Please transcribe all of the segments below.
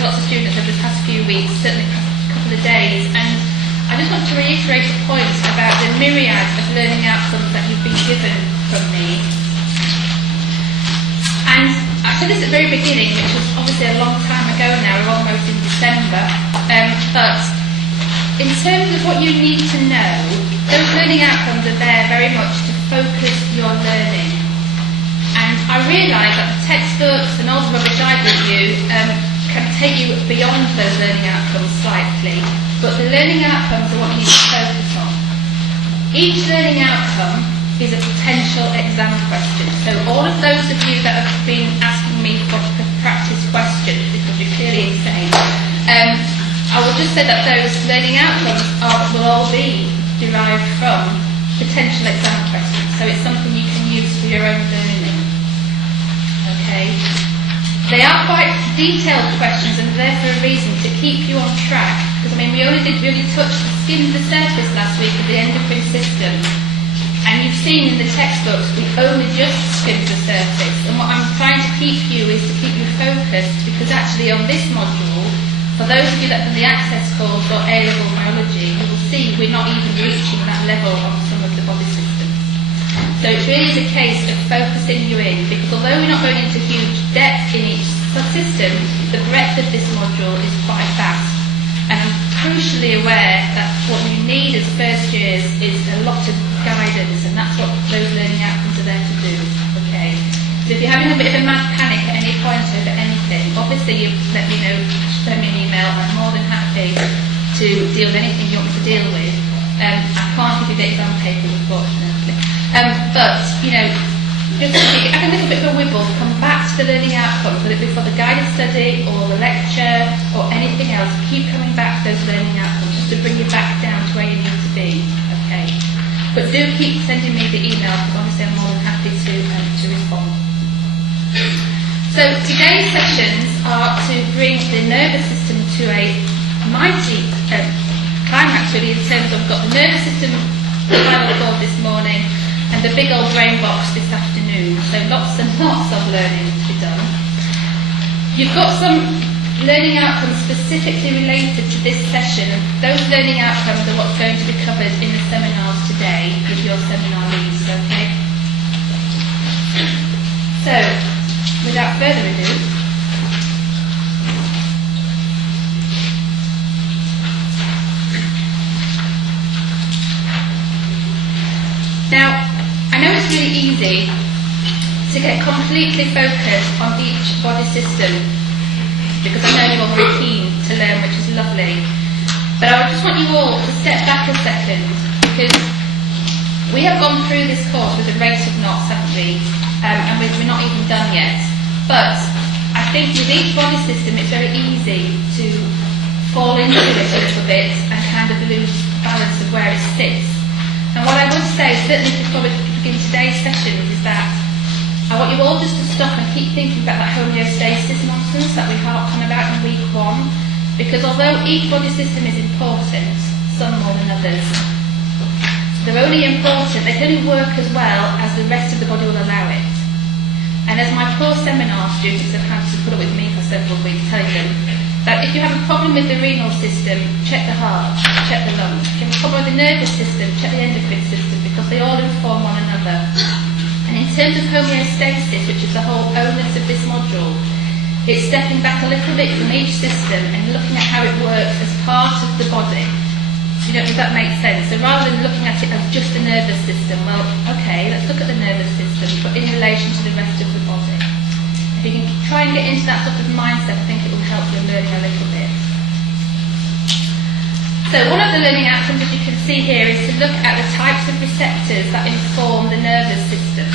with lots of students over the past few weeks, certainly the past couple of days, and I just want to reiterate a point about the myriad of learning outcomes that you've been given from me. And I said this at the very beginning, which was obviously a long time ago now, we're almost in December, but in terms of what you need to know, those learning outcomes are there very much to focus your learning. And I realise that the textbooks and all the rubbish I give you can take you beyond those learning outcomes slightly, but the learning outcomes are what you need to focus on. Each learning outcome is a potential exam question. So all of those of you that have been asking me for practice questions, because you're clearly insane, I will just say that those learning outcomes will all be derived from potential exam questions. So it's something you can use for your own learning. Okay? They are quite detailed questions and they're there for a reason, to keep you on track. Because we only did really touch the skin of the surface last week of the endocrine system. And you've seen in the textbooks, we only just skimmed the surface. And what I'm trying to keep you is to keep you focused, because actually on this module, for those of you that have done the access course or A-level biology, you will see we're not even reaching that level on some of the body systems. So it really is a case of focusing you in, because although we're not going into huge depth in each subsystem, the breadth of this module is quite vast. And I'm crucially aware that what you need as first years is a lot of guidance, and that's what those learning outcomes are there to do. Okay. So if you're having a bit of a mad panic at any point over anything, obviously you let me know, send me an email. I'm more than happy to deal with anything you want me to deal with. I can't give you the exam paper, unfortunately. But, just have a little bit of a wibble, come back to the learning outcomes, whether it be for the guided study or the lecture or anything else. Keep coming back to those learning outcomes just to bring you back down to where you need to be. Okay. But do keep sending me the email, because obviously I'm more than happy to respond. So today's sessions are to bring the nervous system to a mighty climax, really, in terms of we've got the nervous system final call this morning and the big old brain box this afternoon. So lots and lots of learning to be done. You've got some learning outcomes specifically related to this session, and those learning outcomes are what's going to be covered in the seminars today with your seminar leads, okay? So, without further ado, now, I know it's really easy to get completely focused on each body system, because I know you're all very keen to learn, which is lovely. But I just want you all to step back a second, because we have gone through this course with a rate of knots, haven't we? And we're not even done yet. But I think with each body system, it's very easy to fall into it a little bit and kind of lose balance of where it sits. And what I would say, certainly before we begin today's sessions, is that I want you all just to stop and keep thinking about that homeostasis nonsense that we harped on about in week 1. Because although each body system is important, some more than others, they're only important, they can only work as well as the rest of the body will allow it. And as my poor seminar students have had to put up with me for several weeks, telling them that if you have a problem with the renal system, check the heart, check the lungs. If you have a problem with the nervous system, check the endocrine system, because they all inform one another. And in terms of homeostasis, which is the whole onus of this module, it's stepping back a little bit from each system and looking at how it works as part of the body. Does that make sense? So rather than looking at it as just the nervous system, well, okay, let's look at the nervous system, but in relation to the rest of the body. If you can try and get into that sort of mindset, I think it will help your learning a little bit. So one of the learning outcomes, as you can see here, is to look at the types of receptors that inform the nervous system.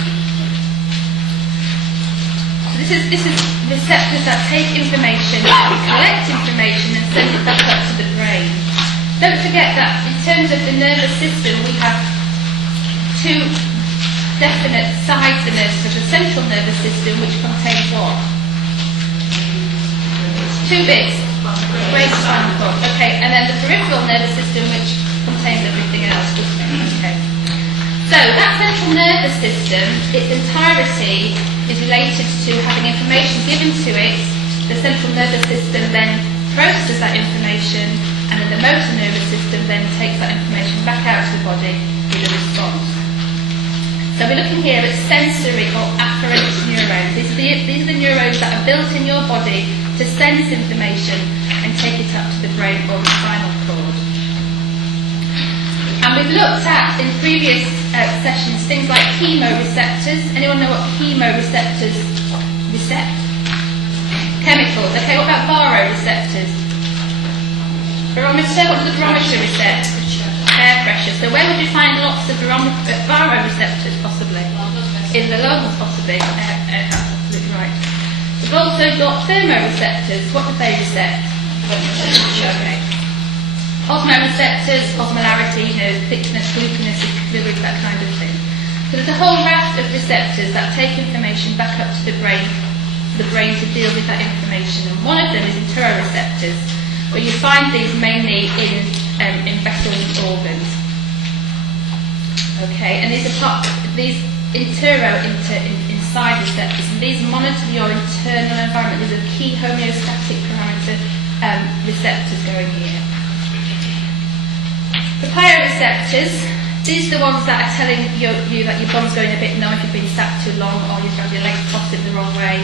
So this is receptors that take information, collect information, and send it back up to the brain. Don't forget that in terms of the nervous system, we have two definite sides of the nervous system. The central nervous system, which contains what? Two bits. Great spinal cord. Okay, and then the peripheral nervous system, which contains everything else, doesn't it? Okay. So that central nervous system, its entirety, is related to having information given to it The central nervous system then processes that information, and then the motor nervous system then takes that information back out to the body with a response. So we're looking here at sensory or afferent neurons. These are the neurons that are built in your body to sense information and take it up to the brain or the spinal cord. And we've looked at, in previous sessions, things like chemoreceptors. Anyone know what chemoreceptors recept? Chemicals. Okay, what about baroreceptors? Barometer, what does the barometer recept? Air pressure. So where would you find lots of baroreceptors, possibly? In the lungs, possibly. That's absolutely right. We've also got thermoreceptors. What do they recept? Okay. Osmoreceptors, osmolarity, thickness, glutinous, fluid, that kind of thing. So there's a whole raft of receptors that take information back up to the brain to deal with that information. And one of them is interoreceptors, where you find these mainly in vessels and organs. Okay, and these inside receptors, and these monitor your internal environment. These are key homeostatic parameter receptors going here. The plioreceptors, these are the ones that are telling you that your bum's going a bit numb if you've been sat too long, or you've got your legs tossed in the wrong way.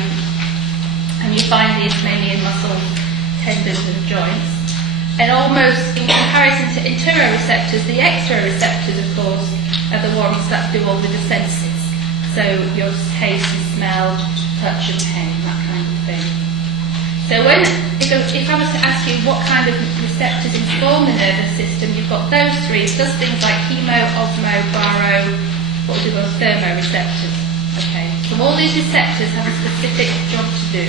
And you find these mainly in muscles, tendons and joints. And almost in comparison to interoreceptors, the exteroreceptors, of course, are the ones that do all with the senses. So your taste and smell, touch and pain, that kind of thing. So if I was to ask you what kind of receptors inform the nervous system, you've got those three, plus things like chemo, osmo, baro, what we call thermoreceptors. Okay, so all these receptors have a specific job to do.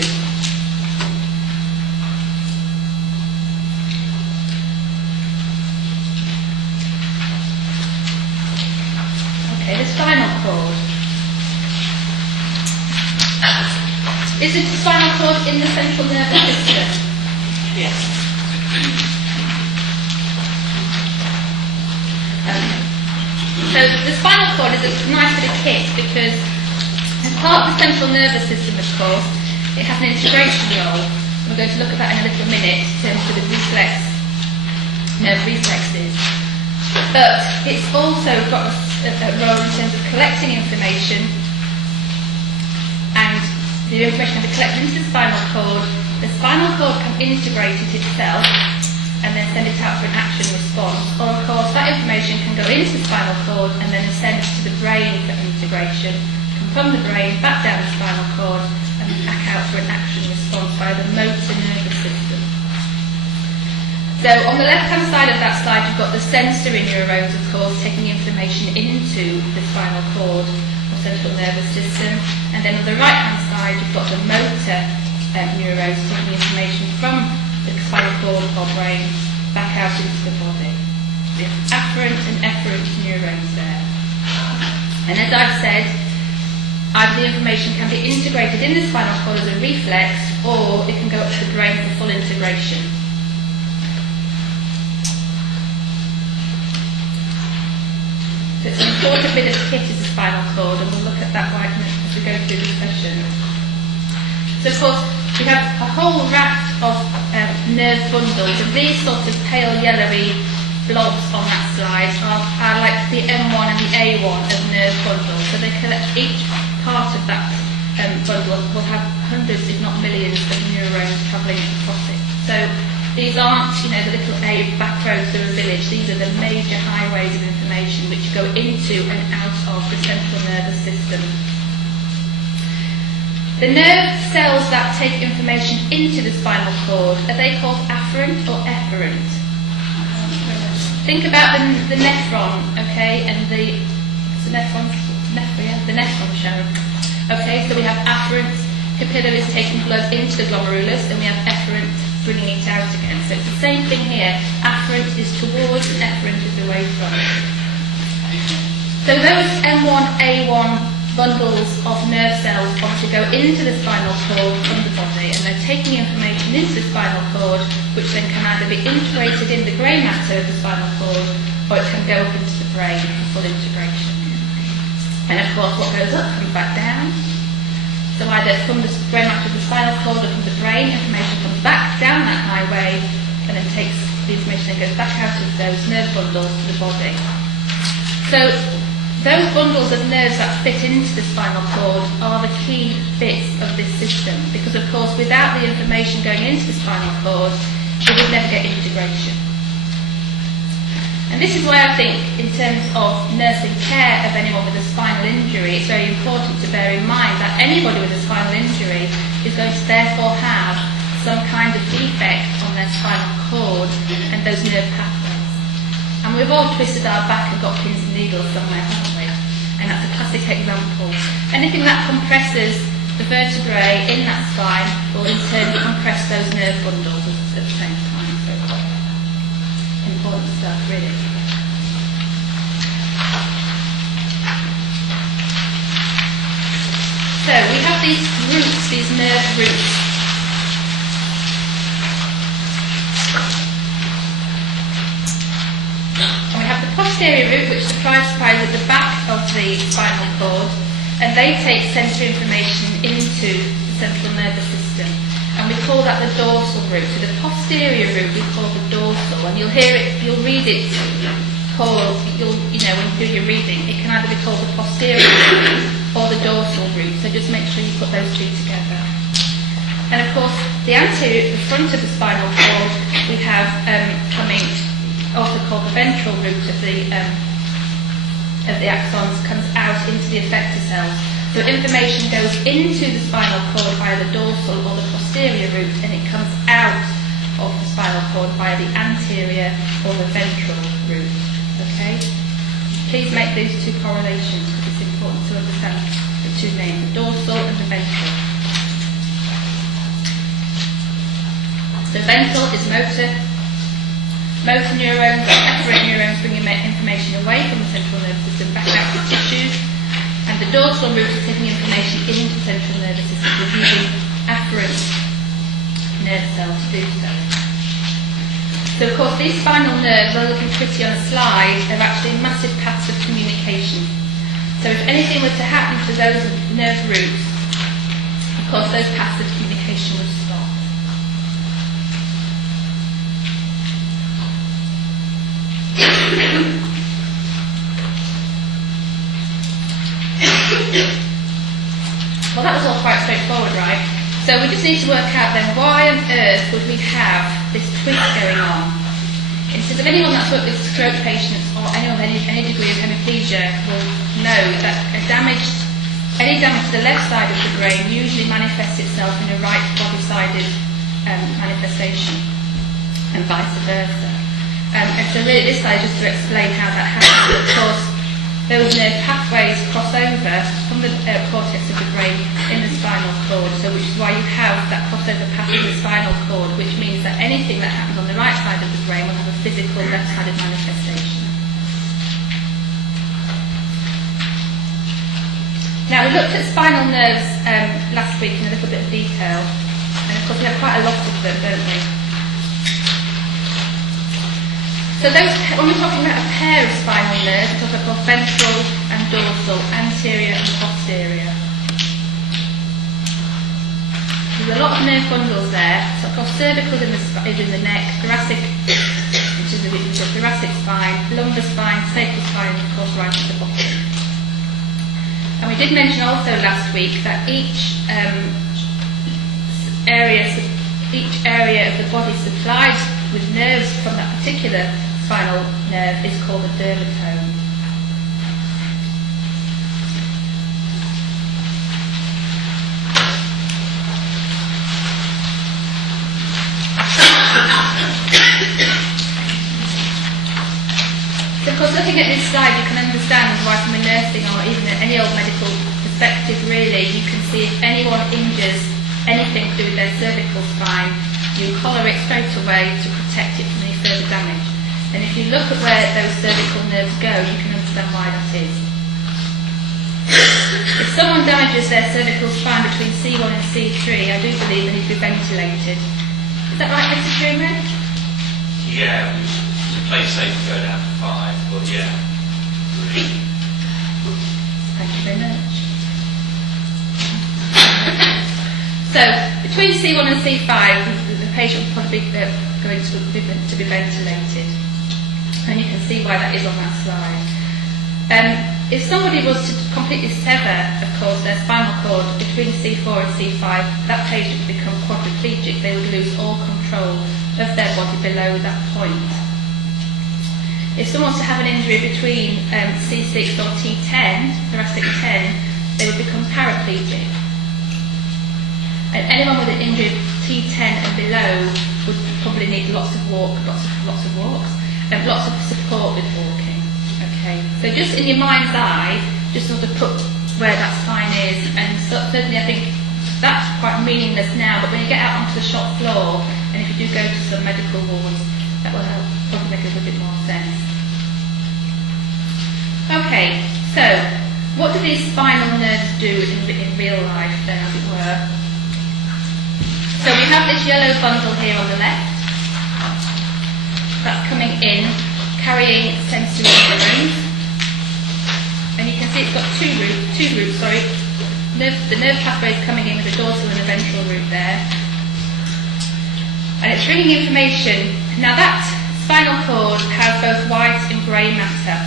Okay, the spinal cord. Is the spinal cord in the central nervous system? Yes. So the spinal cord is a nice bit of kit because as part of the central nervous system, of course, it has an integration role. We're going to look at that in a little minute in terms of the nerve reflexes. But it's also got a role in terms of collecting information, and the information can be collected into the spinal cord. The spinal cord can integrate it itself and then send it out for an action response. Or of course that information can go into the spinal cord and then send it to the brain for integration, come from the brain back down the spinal cord and back out for an action response by the motor nervous system. So on the left-hand side of that slide you've got the sensory neurons, of course, taking information into the spinal cord or central nervous system, and then on the right-hand side you've got the motor neurons taking information from the spinal cord or brain back out into the body. The afferent and efferent neurons there. And as I've said, either the information can be integrated in the spinal cord as a reflex, or it can go up to the brain for full integration. So it's an important bit of kit is the spinal cord, and we'll look at that right as we go through the session. So of course, we have a whole raft of nerve bundles, and these sort of pale yellowy blobs on that slide are like the M1 and the A1 of nerve bundles. So they collect, each part of that bundle will have hundreds, if not millions, of neurons travelling across it. So these aren't, the little back roads through a village. These are the major highways of information which go into and out of the central nervous system. The nerve cells that take information into the spinal cord, are they called afferent or efferent? Think about the nephron, okay, and the nephron, Sharon. Okay, so we have afferent capillaries taking blood into the glomerulus, and we have efferent bringing it out again. So it's the same thing here. Afferent is towards and efferent is away from. So those M1, A1 bundles of nerve cells obviously go into the spinal cord from the body, and they're taking information into the spinal cord, which then can either be integrated in the grey matter of the spinal cord, or it can go up into the brain for full integration. And of course what goes up comes back down, So either from the brain matter of the spinal cord or from the brain, information comes back down that highway and then takes the information and goes back out of those nerve bundles to the body. So those bundles of nerves that fit into the spinal cord are the key bits of this system, because of course without the information going into the spinal cord, it would never get integration. And this is why I think, in terms of nursing care of anyone with a spinal injury, it's very important to bear in mind that anybody with a spinal injury is going to therefore have some kind of defect on their spinal cord and those nerve pathways. And we've all twisted our back and got pins and needles somewhere, haven't we? And that's a classic example. Anything that compresses the vertebrae in that spine will in turn compress those nerve bundles at the same time. So important stuff, really. So we have these roots, these nerve roots. And we have the posterior root, which lies at the back of the spinal cord, and they take sensory information into the central nervous system. And we call that the dorsal root. So the posterior root we call the dorsal, and you'll hear it, you'll read it called, when you do your reading, it can either be called the posterior root or the dorsal root. So just make sure you put those two together. And of course, the anterior, the front of the spinal cord, we have coming, also called the ventral root of the axons, comes out into the effector cells. So information goes into the spinal cord via the dorsal or the posterior root, and it comes out of the spinal cord via the anterior or the ventral root. Okay? Please make these two correlations, because it's important to understand the two names, the dorsal and the ventral. So ventral is motor. Motor neurons, efferent neurons, bringing information away from the central nervous system back out to the tissues. And the dorsal root is taking information into the central nervous system. We're using afferent nerve cells to do so. So of course these spinal nerves, are looking pretty on a slide, are actually massive paths of communication. So if anything were to happen to those nerve roots, of course those paths of communication would stop. Well, that was all quite straightforward, right? So we just need to work out then, why on earth would we have this twist going on? Instead of anyone that's worked with stroke patients or anyone with any degree of hemiplegia will know that any damage to the left side of the brain usually manifests itself in a right body-sided manifestation, and vice versa. And so really this slide is just to explain how that happens. Of course, those nerve pathways cross over from the cortex of the brain in the spinal cord, so which is why you have that crossover path in the spinal cord, which means that anything that happens on the right side of the brain will have a physical left-sided manifestation. Now, we looked at spinal nerves last week in a little bit of detail, and of course we have quite a lot of them, don't we? So those, when we're talking about a pair of spinal nerves, we're talking about ventral and dorsal, anterior and posterior. There's a lot of nerve bundles there. So of course cervical is in the neck, thoracic, which is the thoracic spine, lumbar spine, sacral spine, and of course right at the bottom. And we did mention also last week that each area of the body supplied with nerves from that particular spinal nerve is called a dermatome. So of course, looking at this slide, you can understand why from a nursing or even any old medical perspective really, you can see if anyone injures anything to do with their cervical spine, you collar it straight away to protect it from any further damage. And if you look at where those cervical nerves go, you can understand why that is. If someone damages their cervical spine between C1 and C3, I do believe they need to be ventilated. Is that right, Mr. Truman? Yeah, to play safe and go down to 5, but yeah. Thank you very much. So between C1 and C5, the patient will probably be going to be ventilated, and you can see why that is on that slide. If somebody was to completely sever, of course, their spinal cord between C4 and C5, that patient would become quadriplegic. They would lose all control of their body below that point. If someone was to have an injury between C6 or T10, thoracic 10, they would become paraplegic. And anyone with an injury T10 and below would probably need lots of walks, and lots of support with walking. Okay, so just in your mind's eye, just sort of put where that spine is, and certainly I think that's quite meaningless now, but when you get out onto the shop floor, and if you do go to some medical wards, that will help probably make a little bit more sense. Okay, so what do these spinal nerves do in real life then, as it were? So we have this yellow bundle here on the left. That's coming in, carrying sensory neurons. And you can see it's got two routes. The nerve pathway is coming in with the dorsal and the ventral route there. And it's bringing information. Now that spinal cord has both white and grey matter.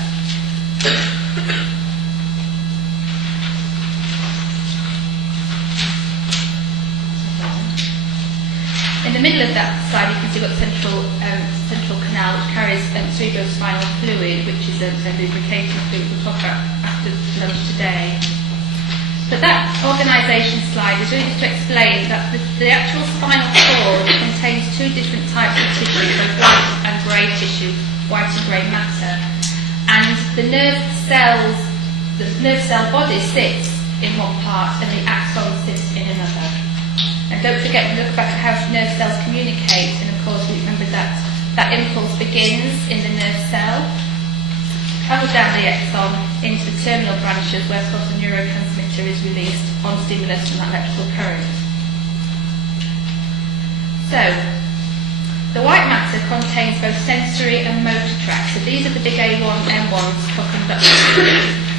In the middle of that slide, you can see we've got the central canal, which carries cerebrospinal fluid, which is a lubricating fluid we'll talk about after lunch today. But that organisation slide is really just to explain that the actual spinal cord contains two different types of tissue, both white and grey tissue, white and grey matter. And the nerve cell body sits in one part and the axon sits in another. And don't forget to look back at how nerve cells communicate, and of course we remember that impulse begins in the nerve cell, travels down the axon into the terminal branches where of course the neurotransmitter is released on stimulus from that electrical current. So, the white matter contains both sensory and motor tracts. So these are the big M1s for conduction.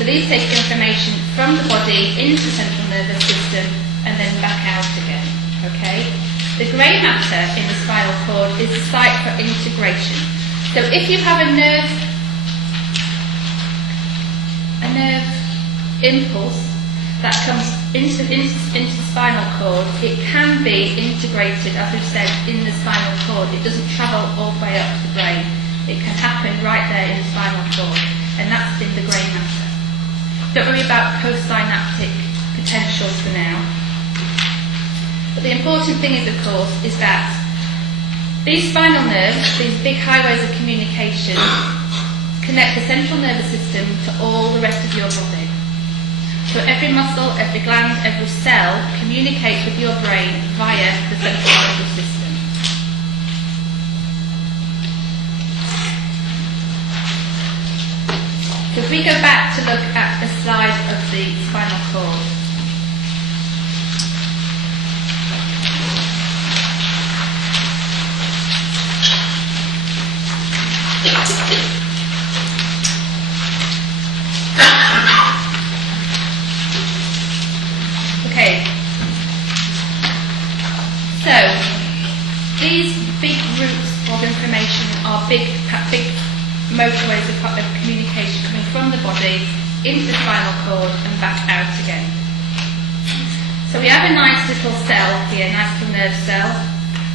So these take information from the body into the central nervous system and then back out again. Okay? The grey matter in the spinal cord is the site for integration. So if you have a nerve impulse that comes into the spinal cord, it can be integrated, as we've said, in the spinal cord. It doesn't travel all the way up to the brain. It can happen right there in the spinal cord, and that's in the grey matter. Don't worry about postsynaptic potentials for now. But the important thing is, of course, is that these spinal nerves, these big highways of communication, connect the central nervous system to all the rest of your body. So every muscle, every gland, every cell communicates with your brain via the central nervous system. So if we go back to look at the slide of the spinal cord. Okay. So these big routes of information are big motorways of communication coming from the body into the spinal cord and back out again. So we have a nice little cell here, nice little nerve cell,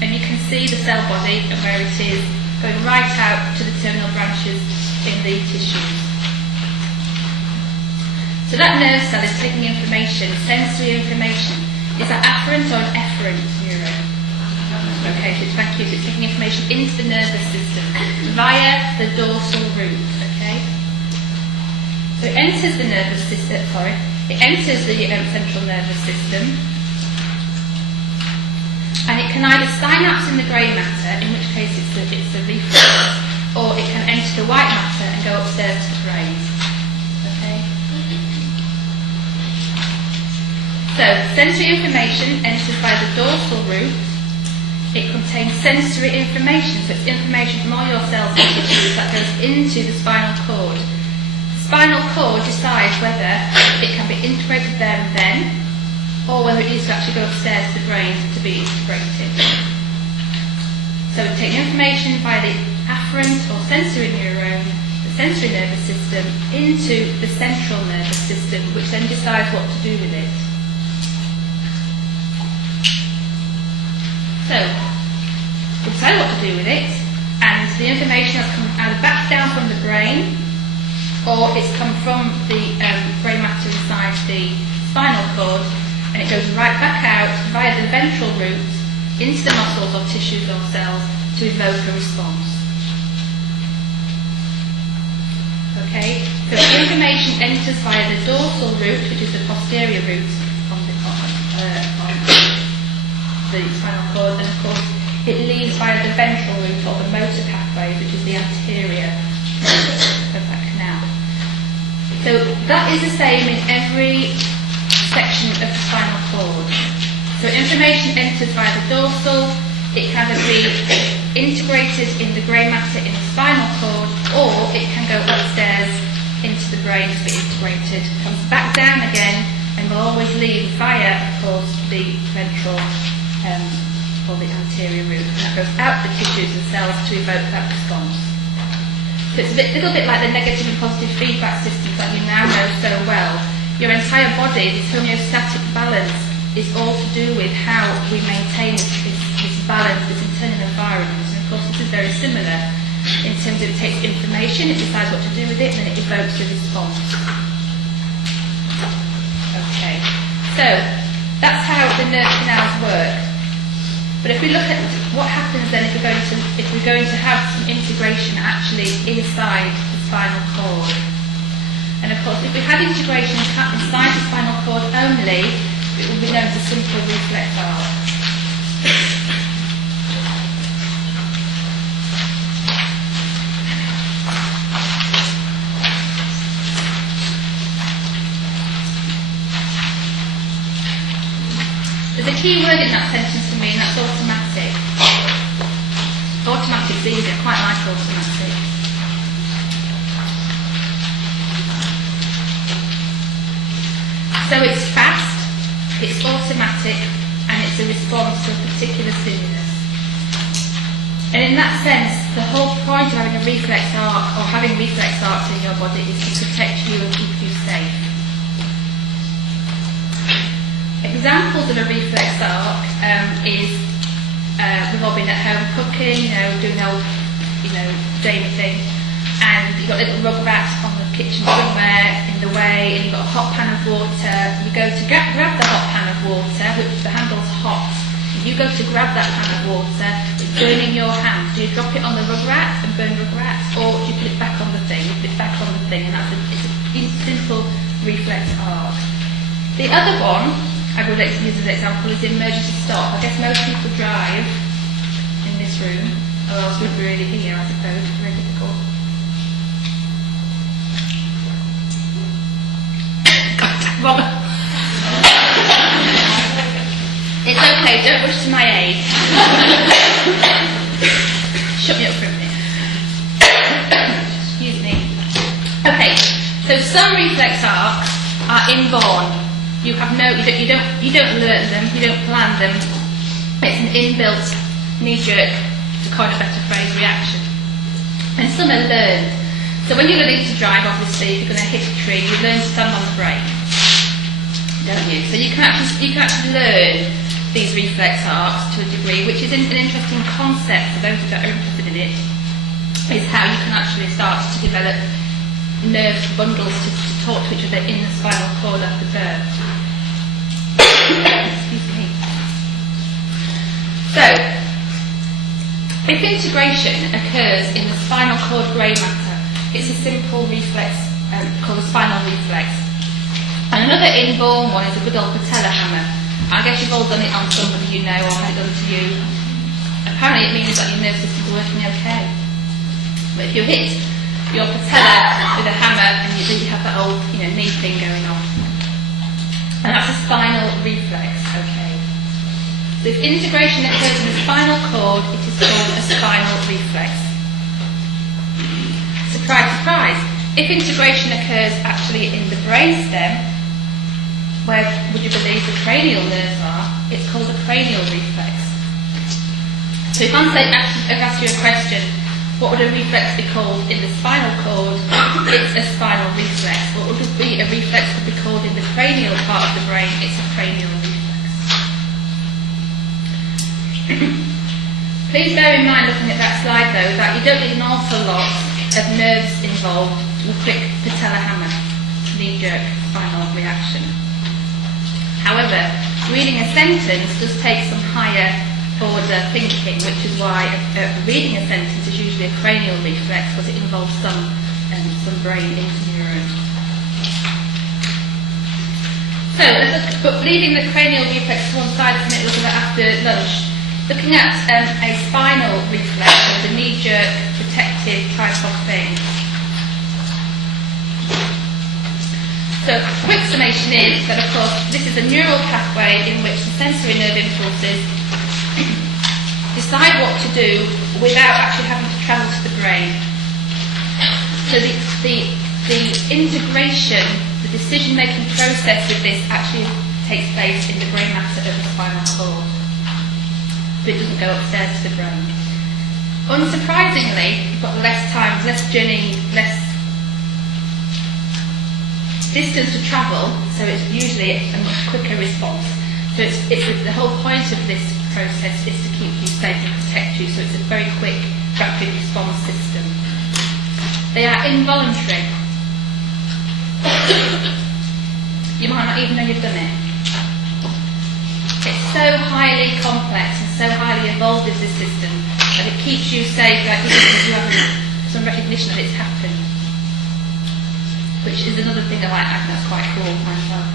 and you can see the cell body and where it is going right out to the terminal branches in the tissues. So that nerve cell is taking information, sensory information. Is that afferent or an efferent neuron? Okay, so thank you. So it's taking information into the nervous system via the dorsal route. Okay. So it enters the nervous system. It enters the central nervous system, and it can either synapse in the grey matter, in which case it's a reflex, or it can enter the white matter and go upstairs to the brain. Okay. So sensory information enters by the dorsal route. It contains sensory information, so it's information from all your cells and tissues that goes into the spinal cord. The spinal cord decides whether it can be integrated there and then, or whether it needs to actually go upstairs to the brain to be integrated. So we take the information via the afferent or sensory neuron, the sensory nervous system, into the central nervous system, which then decides what to do with it. So, we decide what to do with it, and the information has come either back down from the brain, or it's come from the grey matter inside the spinal cord, and it goes right back out via the ventral route into the muscles or tissues or cells to evoke a response. Okay, so the information enters via the dorsal route, which is the posterior route on the spinal cord, and of course it leaves via the ventral route or the motor pathways, which is the anterior of that canal. So that is the same in every section of the spinal cord. So information enters via the dorsal, it can either be integrated in the grey matter in the spinal cord, or it can go upstairs into the brain to be integrated, comes back down again, and will always leave via, of course, the ventral or the anterior route, and that goes out the tissues and cells to evoke that response. So it's a little bit like the negative and positive feedback systems that you now know so well. Your entire body, this homeostatic balance, is all to do with how we maintain this balance, this internal environment. And of course this is very similar in terms of it takes information, it decides what to do with it, and then it evokes a response. Okay, so that's how the nerve canals work. But if we look at what happens then if we're going to have some integration actually inside the spinal cord. And of course, if we had integration inside the spinal cord only, it would be known as a simple reflex arc. There's a key word in that sentence for me, and that's automatic. Automatic's easy, I quite like automatic. So it's fast, it's automatic, and it's a response to a particular stimulus. And in that sense, the whole point of having a reflex arc, or having reflex arcs in your body, is to protect you and keep you safe. Examples of a reflex arc is we've all been at home cooking, doing old, Jamie thing, and you've got a little rug rat on the kitchen somewhere in the way, and you've got a hot pan of water. You go to grab the hot pan of water, which the handle's hot. You go to grab that pan of water, it's burning your hand. Do you drop it on the rug rat and burn rug rat, or do you put it back on the thing? You put it back on the thing, and it's a simple reflex arc. The other one I would like to use as an example is emergency stop. I guess most people drive in this room, or else we'd be really here, I suppose. It's very difficult. Well, it's okay, don't rush to my aid. Shut me up for a minute. Excuse me. Okay, so some reflex arcs are inborn. You don't learn them, you don't plan them. It's an inbuilt knee-jerk, to coin a better phrase, reaction. And some are learned. So when you're learning to drive, obviously, if you're going to hit a tree, you learn to stand on the brake, don't you? So you can actually learn these reflex arcs to a degree, which is an interesting concept for those that are interested in it, is how you can actually start to develop nerve bundles to talk to each other in the spinal cord after birth. Excuse me. So, if integration occurs in the spinal cord grey matter, it's a simple reflex called a spinal reflex. And another inborn one is a good old patella hammer. I guess you've all done it on somebody you know or had it done to you. Apparently it means that your nerve system's working okay. But if you hit your patella with a hammer and you have that old knee thing going on. And that's a spinal reflex, okay. So if integration occurs in the spinal cord, it is called a spinal reflex. Surprise, surprise. If integration occurs actually in the brainstem, where would you believe the cranial nerves are? It's called a cranial reflex. So if I've asked you a question, what would a reflex be called in the spinal cord? It's a spinal reflex. What would be a reflex could be called in the cranial part of the brain? It's a cranial reflex. Please bear in mind, looking at that slide though, that you don't need an awful lot of nerves involved to a quick patella hammer, knee-jerk spinal reaction. However, reading a sentence does take some higher order thinking, which is why reading a sentence is usually a cranial reflex, because it involves some brain interneuron. So, but leaving the cranial reflex to one side for a minute, looking at after lunch, looking at a spinal reflex, or the knee-jerk protective type of thing. So, quick summation is that, of course, this is a neural pathway in which the sensory nerve impulses decide what to do without actually having to travel to the brain. So the integration, the decision-making process with this actually takes place in the grey matter of the spinal cord. But it doesn't go upstairs to the brain. Unsurprisingly, you've got less time, less journey, less distance to travel, so it's usually a much quicker response. So it's the whole point of this process is to keep you safe and protect you, so it's a very quick, rapid response system. They are involuntary. You might not even know you've done it. It's so highly complex and so highly evolved is this system that it keeps you safe, like even if you have some recognition that it's happened. Which is another thing I like, and that's quite cool myself.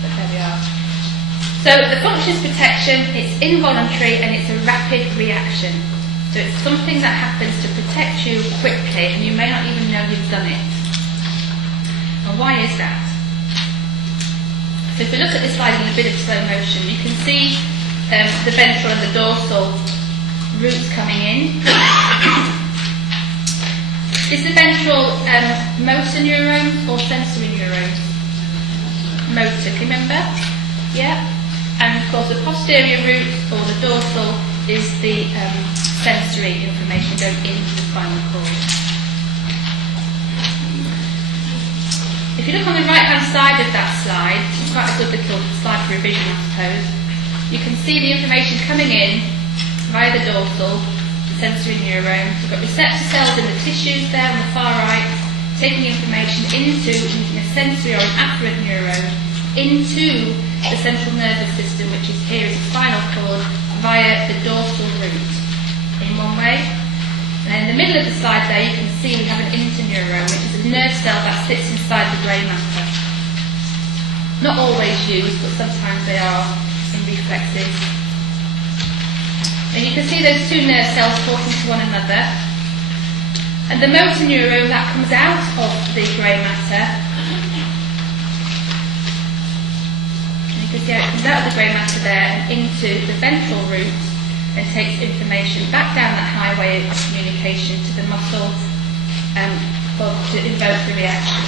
But there we are. So the function is protection, it's involuntary, and it's a rapid reaction. So it's something that happens to protect you quickly, and you may not even know you've done it. And why is that? So if we look at this slide in a bit of slow motion, you can see the ventral and the dorsal roots coming in. Is the ventral motor neurons or sensory neurons? Motor, can you remember? Yeah. And of course the posterior root or the dorsal is the sensory information going into the spinal cord. If you look on the right hand side of that slide, it's quite a good little slide for revision I suppose, you can see the information coming in via the dorsal sensory neurons. You've got receptor cells in the tissues there on the far right, taking information into, using a sensory or an afferent neuron, into the central nervous system, which is here is the spinal cord, via the dorsal root, in one way. And in the middle of the slide there, you can see we have an interneuron, which is a nerve cell that sits inside the grey matter. Not always used, but sometimes they are in reflexes. And you can see those two nerve cells talking to one another. And the motor neuron that comes out of the grey matter, and you can see how it comes out of the grey matter there and into the ventral root and takes information back down that highway of communication to the muscle to invoke the reaction.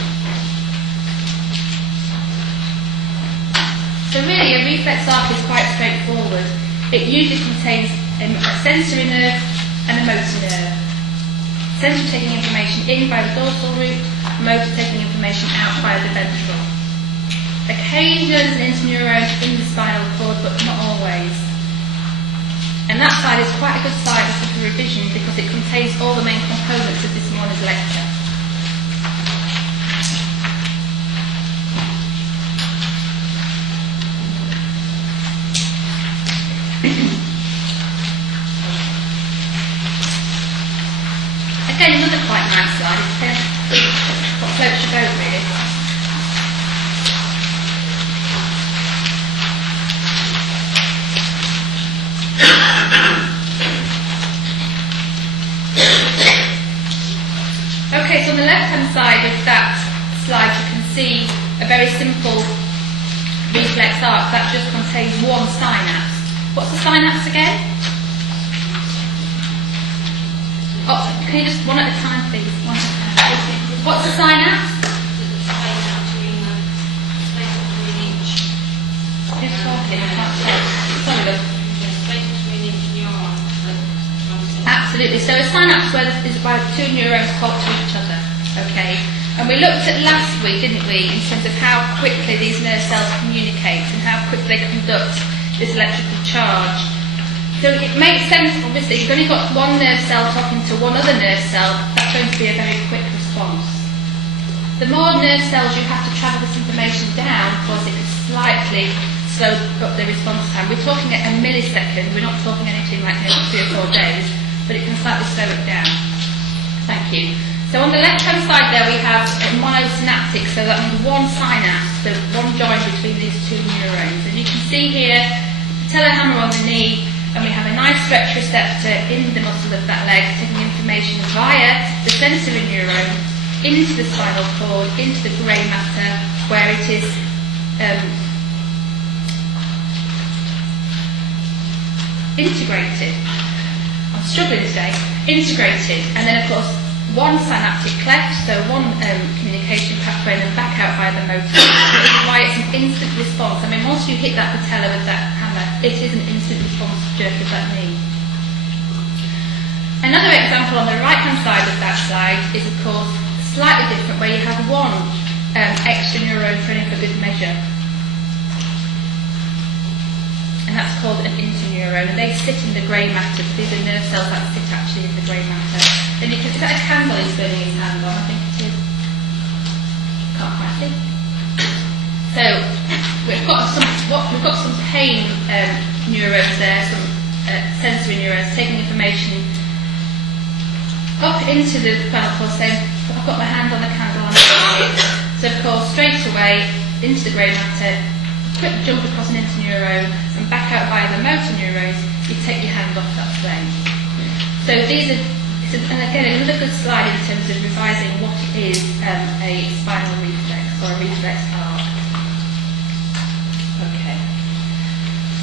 So really a reflex arc is quite straightforward. It usually contains a sensory nerve and a motor nerve. Sensory taking information in by the dorsal root, motor taking information out by the ventral. Occasionally there's an interneuron in the spinal cord, but not always. And that slide is quite a good slide for revision because it contains all the main components of this morning's lecture. Again, another quite nice slide. It's what floats your boat, really. Okay, so on the left-hand side of that slide, you can see a very simple reflex arc that just contains one synapse. What's a synapse again? Oh, can you just one at a time, please? One at a time. What's a synapse? Absolutely. So a synapse is about two neurons talk to each other. Okay. And we looked at last week, didn't we, in terms of how quickly these nerve cells communicate and how quickly they conduct this electrical charge. So it makes sense, obviously, if you've only got one nerve cell talking to one other nerve cell, that's going to be a very quick response. The more nerve cells you have to travel this information down, of course, it can slightly slow up the response time. We're talking at a millisecond, we're not talking anything like 3 or 4 days, but it can slightly slow it down. Thank you. So on the left-hand side there we have monosynaptic, so that means one synapse, so one join between these two neurons. And you can see here, patellar on the knee, and we have a nice stretch receptor in the muscle of that leg, taking information via the sensory neuron into the spinal cord, into the grey matter, where it is integrated. I'm struggling today. Integrated, and then of course one synaptic cleft, so one communication pathway, and then back out via the motor. This is why it's an instant response. I mean, once you hit that patella with that hammer, it is an instant response jerk of that knee. Another example on the right-hand side of that slide is, of course, slightly different, where you have one extra neuron running for good measure. And that's called an interneuron, and they sit in the grey matter. These are nerve cells that sit actually in the grey matter. And you can, is that a candle he's burning his hand on? I think it is. Can't quite see. So we've got some pain neurons there, some sensory neurons taking information up into the spinal cord, saying, I've got my hand on the candle, I'm burning it. So of course, straight away into the grey matter, quick jump across an interneuron and back out via the motor neurons, you take your hand off that flame. So these are, and again, another good slide in terms of revising what is a spinal reflex or a reflex arc. Okay.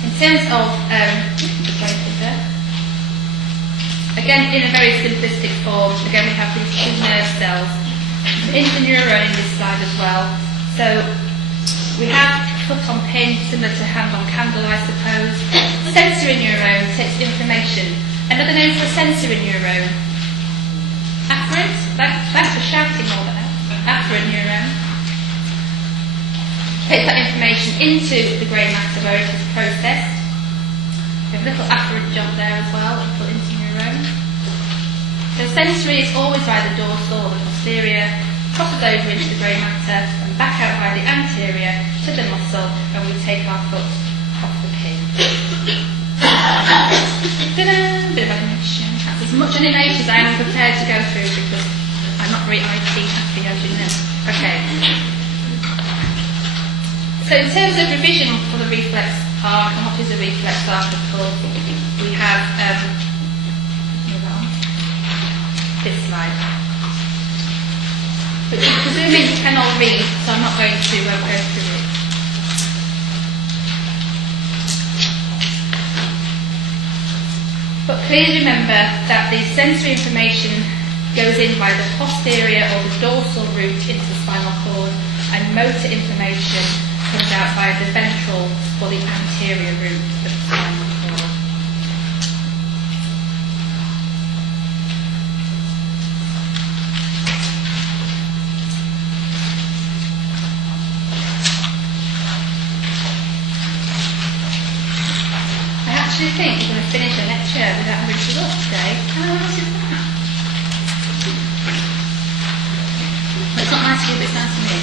In terms of, again, in a very simplistic form, again we have these two nerve cells, an interneuron in this slide as well. So we have foot on pin, similar to hand on candle, I suppose. The sensory neuron takes information. Another name for a sensory neuron, afferent. Thanks for shouting all that. Afferent neuron takes that information into the grey matter where it is processed. We have a little afferent job there as well, a little interneuron. So sensory is always by the dorsal or the posterior, crosses over into the grey matter and back out by the anterior to the muscle, and we take our foot off the pin. Ta-da! Bit of animation. That's as much animation as I am prepared to go through because I'm not very IT happy, as you know. Okay. So in terms of revision for the reflex arc, and what is a reflex arc, of course, we have this slide. But I'm presuming you can all read, so I'm not going to go through it. But please remember that the sensory information goes in by the posterior or the dorsal route into the spinal cord, and motor information comes out by the ventral or the anterior route of the spinal cord. I think we're going to finish a lecture without having to look today. How nice is that? Well, it's not nice to you, but it's nice to me.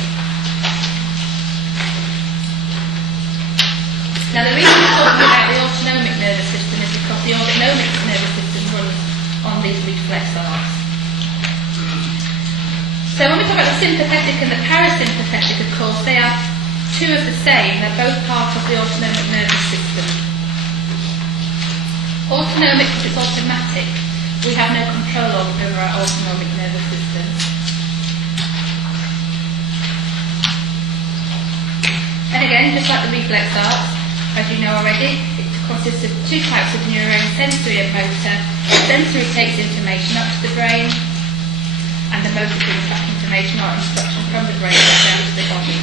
Now the reason we're talking about the autonomic nervous system is because the autonomic nervous system runs on these reflex arcs. So when we talk about the sympathetic and the parasympathetic, of course, they are two of the same. They're both part of the autonomic nervous system. Autonomic, because it's automatic, we have no control over our autonomic nervous system. And again, just like the reflex arcs, as you know already, it consists of two types of neurons, sensory and motor. Sensory takes information up to the brain, and the motor brings back information or instruction from the brain down to the body.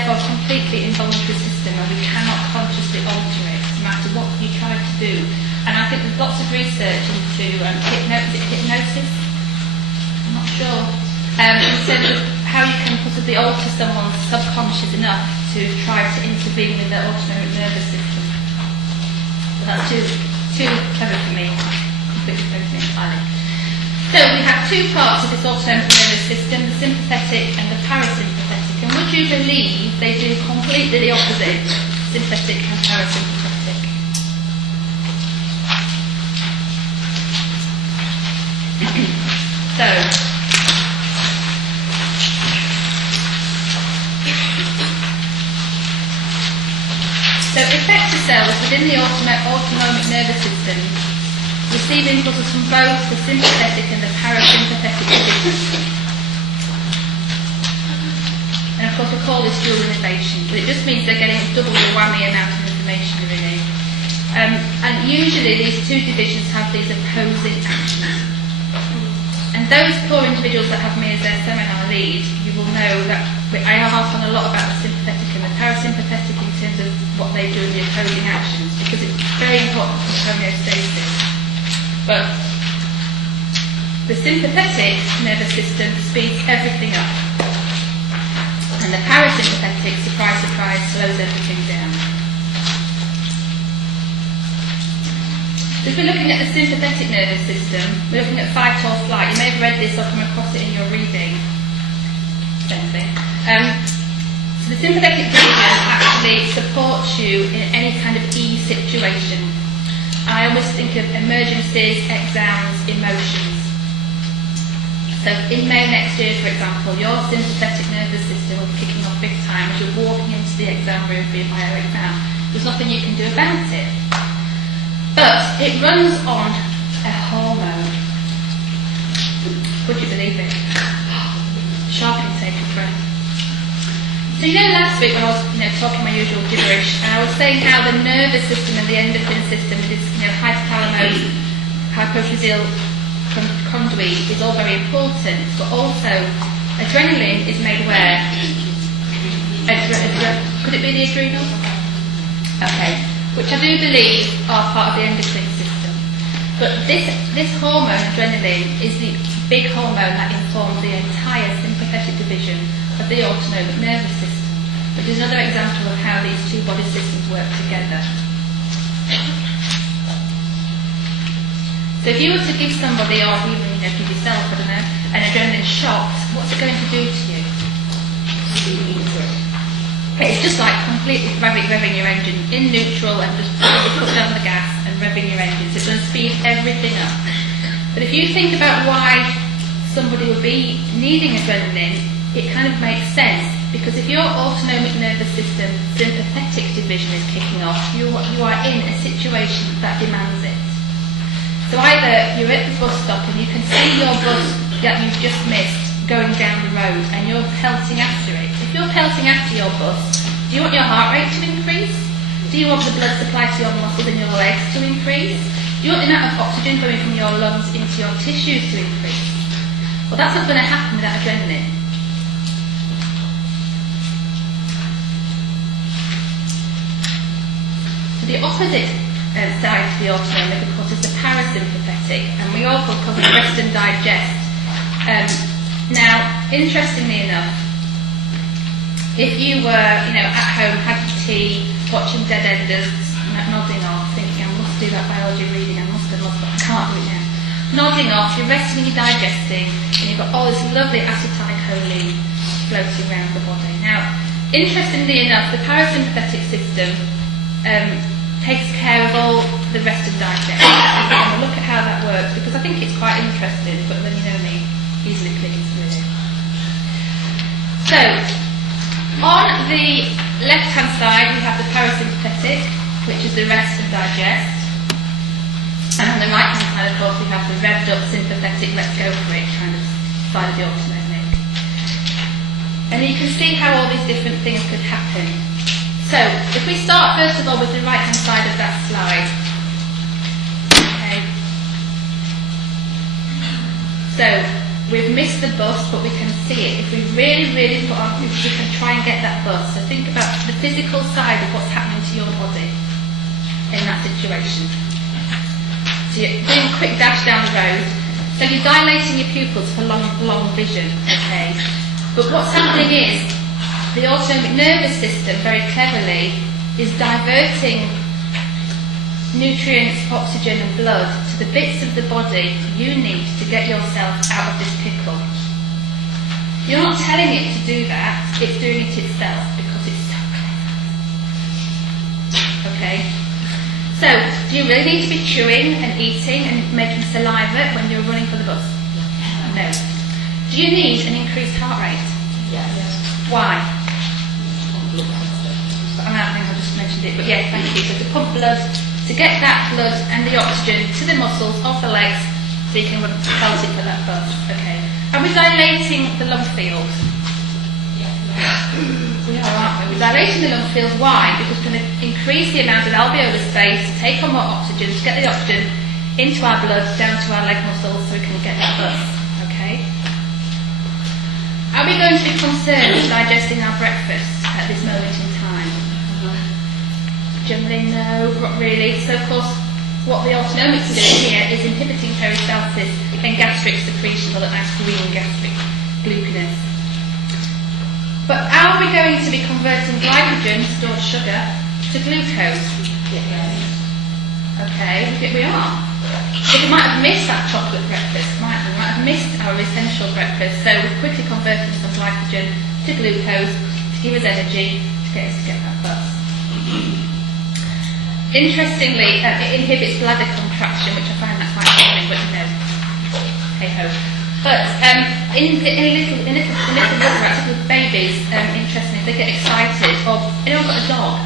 therefore a completely involuntary system, and we cannot consciously alter it, no matter what you try to do. And I think there's lots of research into hypnosis. I'm not sure. In terms of how you can possibly alter someone's subconscious enough to try to intervene with their autonomic nervous system. But that's too clever for me. Completely clever for me entirely. So we have two parts of this autonomic nervous system, the sympathetic and the parasympathetic. And would you believe they do completely the opposite, sympathetic and parasympathetic? So effector cells within the autonomic nervous system receive impulses from both the sympathetic and the parasympathetic divisions. And of course we call this dual innovation, but it just means they're getting double the whammy amount of information really. And usually these two divisions have these opposing actions. And those poor individuals that have me as their seminar lead, you will know that I harp on a lot about the sympathetic and the parasympathetic in terms of what they do in the opposing actions, because it's very important for homeostasis. But the sympathetic nervous system speeds everything up, and the parasympathetic, surprise, surprise, slows everything down. If we're looking at the sympathetic nervous system, we're looking at fight or flight. You may have read this or come across it in your reading. Same thing. So the sympathetic division actually supports you in any kind of E situation. I always think of emergencies, exams, emotions. So in May next year, for example, your sympathetic nervous system will be kicking off big time as you're walking into the exam room for your bio exam. There's nothing you can do about it. But it runs on a hormone. Would you believe it? Sharpening taking breath. So last week when I was talking my usual gibberish, and I was saying how the nervous system and the endocrine system, with its hypothalamus, hypophyseal conduit, is all very important. But also, adrenaline is made where? Could it be the adrenals? Okay. Which I do believe are part of the endocrine system. But this hormone, adrenaline, is the big hormone that informs the entire sympathetic division of the autonomic nervous system, which is another example of how these two body systems work together. So if you were to give somebody, or even give yourself, I don't know, an adrenaline shot, what's it going to do to you? It's just like completely revving your engine in neutral and just put down the gas and revving your engine. So it's going to speed everything up. But if you think about why somebody would be needing adrenaline, it kind of makes sense. Because if your autonomic nervous system sympathetic division is kicking off, you are in a situation that demands it. So either you're at the bus stop and you can see your bus that you've just missed going down the road and you're pelting after it. If you're pelting after your bus, do you want your heart rate to increase? Do you want the blood supply to your muscles in your legs to increase? Do you want the amount of oxygen going from your lungs into your tissues to increase? Well, that's not going to happen without adrenaline. So the opposite side to the autonomic, of course, is the parasympathetic, and we also call it rest and digest. Now, interestingly enough, if you were, at home, had your tea, watching Dead Enders, nodding off, thinking, I must do that biology reading, I can't do it now. Nodding off, you're resting and you're digesting, and you've got all this lovely acetylcholine floating around the body. Now, interestingly enough, the parasympathetic system takes care of all the rest and digest. And we'll look at how that works, because I think it's quite interesting, but then you know me, easily pleased with it. So, on the left-hand side, we have the parasympathetic, which is the rest and digest. And on the right-hand side, of course, we have the revved-up sympathetic, let's go for it kind of side of the autonomic. And you can see how all these different things could happen. So, if we start first of all with the right-hand side of that slide. Okay. So, we've We miss the bus, but we can see it. If we really, really put our, we can try and get that bus. So think about the physical side of what's happening to your body in that situation. So you're doing a quick dash down the road. So you're dilating your pupils for long vision, okay? But what's happening is the autonomic nervous system, very cleverly, is diverting nutrients, oxygen and blood to the bits of the body you need to get yourself out of this pickle. You're not telling it to do that, it's doing it itself because it's so clever. Okay? So, do you really need to be chewing and eating and making saliva when you're running for the bus? No. Do you need an increased heart rate? Yes. Why? I think I just mentioned it, but yeah, thank you. So to pump blood, to get that blood and the oxygen to the muscles of the legs so you can pelt it for that bus. Okay. Are we dilating the lung field? We are, aren't we? We're dilating the lung field. Why? Because we're going to increase the amount of alveolar space to take on more oxygen, to get the oxygen into our blood, down to our leg muscles so we can get that bus. Okay? Are we going to be concerned with digesting our breakfast at this moment in time? Generally, no, not really. So, of course, what the autonomics are doing here is inhibiting peristalsis and gastric secretion, or that nice green gastric glutinous. But are we going to be converting glycogen, stored sugar, to glucose? Yes. Okay, we are. But we might have missed that chocolate breakfast, we might have missed our essential breakfast, so we're quickly converting some glycogen to glucose to give us energy to get us to get that bus. Interestingly, it inhibits bladder contraction, which I find that quite boring, but no, hey ho. But in little blood rats with babies, interestingly, they get excited. Or anyone got a dog?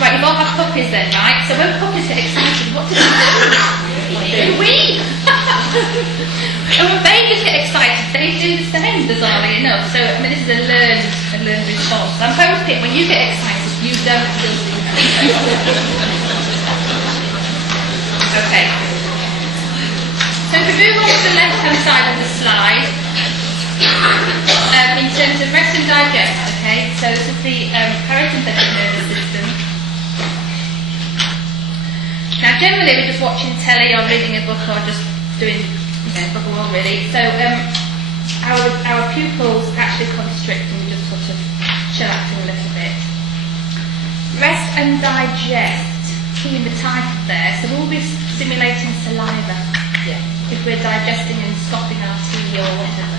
Right, you've all had puppies then, right? So when puppies get excited, what do? They wee! And when babies get excited, they do the same, bizarrely enough. So, I mean, this is a learned response. I'm hoping when you get excited, you don't still do that. Okay. So if we move on to the left-hand side of the slide, in terms of rest and digest, okay, so this is the parasympathetic nervous system. Now generally we're just watching telly or reading a book or just doing book or all really. So our pupils actually constrict and we just sort of chillaxing a little bit. Rest and digest, key in the title there, so we'll be stimulating saliva if we're digesting and scoffing our tea or whatever.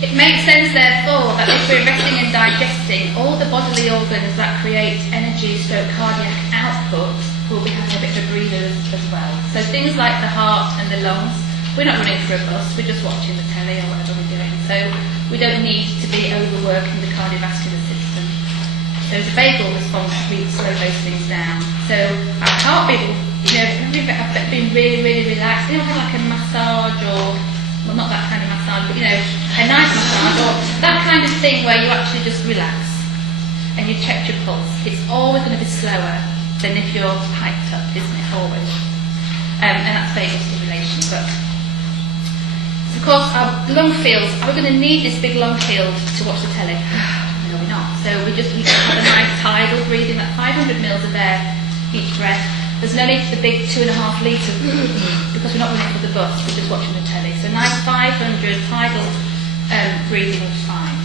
It makes sense therefore that if we're resting and digesting, all the bodily organs that create energy stroke cardiac output will be having a bit of a breather as well. So things like the heart and the lungs, we're not running for a bus, we're just watching the telly or whatever we're doing. So we don't need to be overworking the cardiovascular system. So the vagal response really slow those things down. So our heartbeat will, I've been really, really relaxed. Have like a massage or, well not that kind of massage, but a nice massage or that kind of thing where you actually just relax and you check your pulse. It's always going to be slower than if you're hyped up, isn't it? Always. And that's vagal stimulation. But of course, our lung fields, are we going to need this big lung field to watch the telly? No, we're not. So we just have a nice tidal breathing, that 500 mils of air each breath. There's no need for the big 2.5 litre because we're not running for the bus, we're just watching the telly. So nice 500 tidal breathing is fine.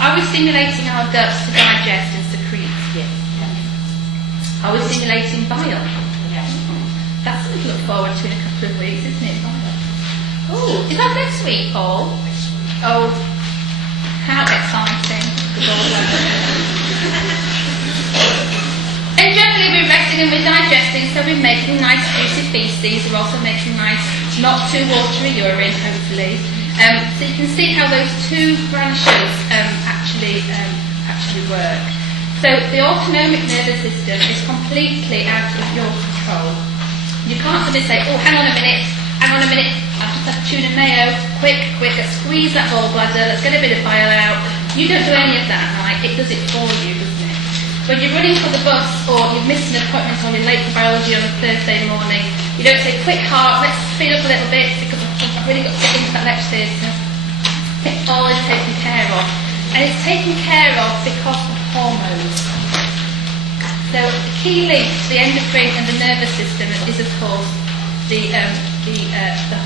Are we stimulating our guts to digest and secrete? Yes. Are we stimulating bile? Yes. That's something to look forward to in a couple of weeks, isn't it? Bile. Oh, is that next week, Paul? Oh, how exciting. And generally we're resting and we're digesting, so we're making nice juicy feces. We're also making nice, not too watery urine, hopefully. So you can see how those two branches actually work. So the autonomic nervous system is completely out of your control. You can't suddenly say, oh, hang on a minute, I've just had tuna mayo, quick, let's squeeze that gallbladder, let's get a bit of bile out. You don't do any of that, right? It does it for you, doesn't it? when you're running for the bus or you've missed an appointment or you're late for biology on a Thursday morning, you don't say, quick heart, let's speed up a little bit because I've really got to get into that lecture theatre. It all is taken care of. And it's taken care of because of hormones. So the key link to the endocrine and the nervous system is, of course, the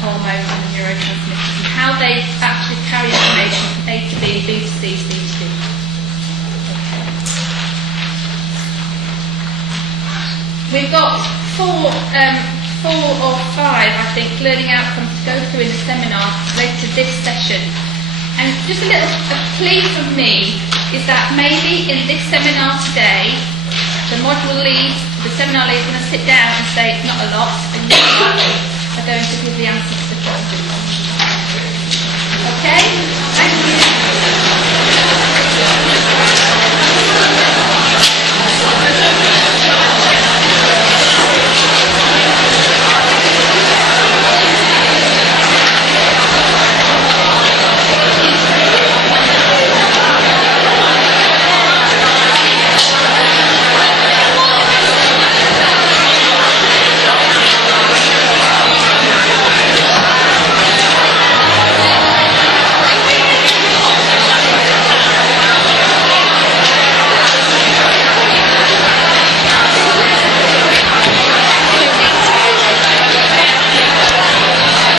hormones and the neurotransmitters and how they actually carry information from A to B, B to C, C to D. Okay. We've got four or five, I think, learning outcomes to go through in the seminar later this session. And just a little plea from me is that maybe in this seminar today, the module lead, the seminar lead is going to sit down and say, not a lot, and you are going to give the answers to the questions. Okay?